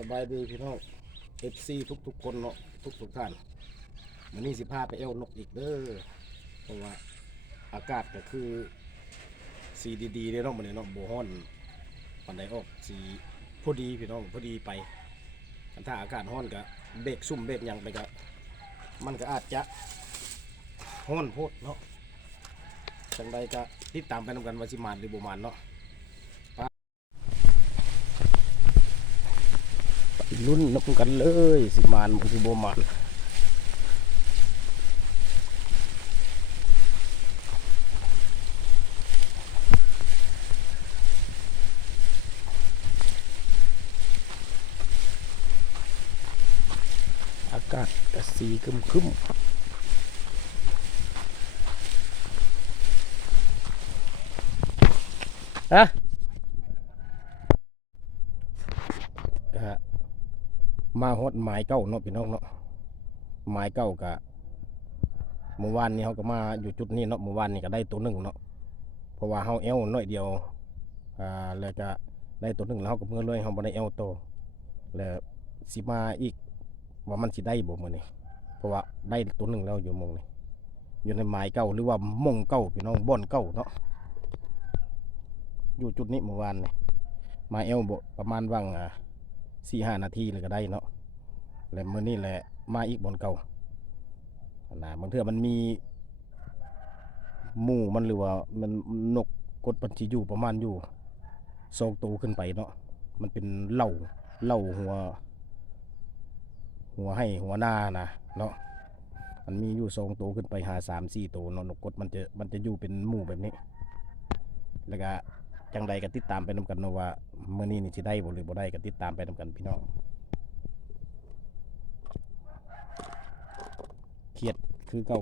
สบายดีพี่น้อง FC ทุกคนเนาะทุกท่านวันนี้15ไปเอวนกอีกเด้อเพราะว่าอากาศก็คือสีดีๆเด้เนาะมื้อนี้เนาะบ่ร้อนปานใดออกสีพอดีพี่น้องพอดีไปคันถ้าอากาศร้อนก็เบรกซุ่มเบรกหยังไปก็มันก็อาจจะร้อนโพดเนาะจังใดก็ติดตามไปนำกันว่าสิมานหรือบ่มานเนาะลุ้นนับกันเลยสิมานมันคือโบมานอากาศกสีครึมฮะมาฮอดหมายเก้าเนาะพี่น้องเนาะหมายเก้ากะเมื่อวานนี้เขาก็มาอยู่จุดนี้เนาะเมื่อวานนี้ก็ได้ตัวหนึ่งเนาะเพราะว่าเขาเอวน้อยเดียวแล้วก็ได้ตัวหนึ่งแล้วเขาก็เมื่อเลยเขาบ่ได้เอวโตแล้วสิมาอีกว่ามันสิได้บ่มื้อนี้เพราะว่าได้ตัวหนึ่งแล้วอยู่มงนี้อยู่ในหมายเก้าหรือว่ามงเก้าพี่น้องบ่อนเก้าเนาะอยู่จุดนี้เมื่อวานนี่มาเอวบ่ประมาณว่าง4-5 นาทีเลยก็ได้เนาะแล้วมื้อนี้แหละมาอีกบ่อนเก่านะบางเทื่อมันมีหมู่มันหรือว่ามันนกกดปันสิอยู่ประมาณอยู่2 ตัวขึ้นไปเนาะมันเป็นเหล่าหัวให้หัวหน้านะเนาะมันมีอยู่2 ตัวขึ้นไปหา3-4 ตัวเนาะนกกดมันจะอยู่เป็นหมู่แบบนี้แล้วก็จังใดก็ติดตามไปนำกันเนาะว่ามื้อนี้นี่สิได้บ่หรือบ่ได้ก็ติดตามไปนำกันพี่น้องเครียดคือเก่า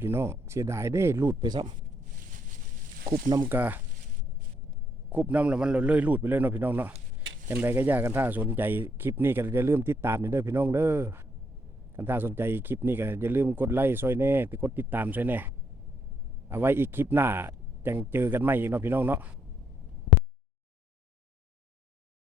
พี่น้องเสียดายเด้ลูดไปซ้ำคุบน้ำกาคุบน้ำแล้วมันเลยลูดไปเลยเนาะพี่น้องเนาะจังใดก็ยากกันถ้าสนใจคลิปนี้ก็จะลืมติดตามนี่เด้อพี่น้องเด้อกันถ้าสนใจคลิปนี้ก็อย่าลืมกดไลค์ซอยแน่กดติดตามซอยแน่เอาไว้อีกคลิปหน้าจังเจอกันใหม่อีกเนาะพี่น้องเนาะ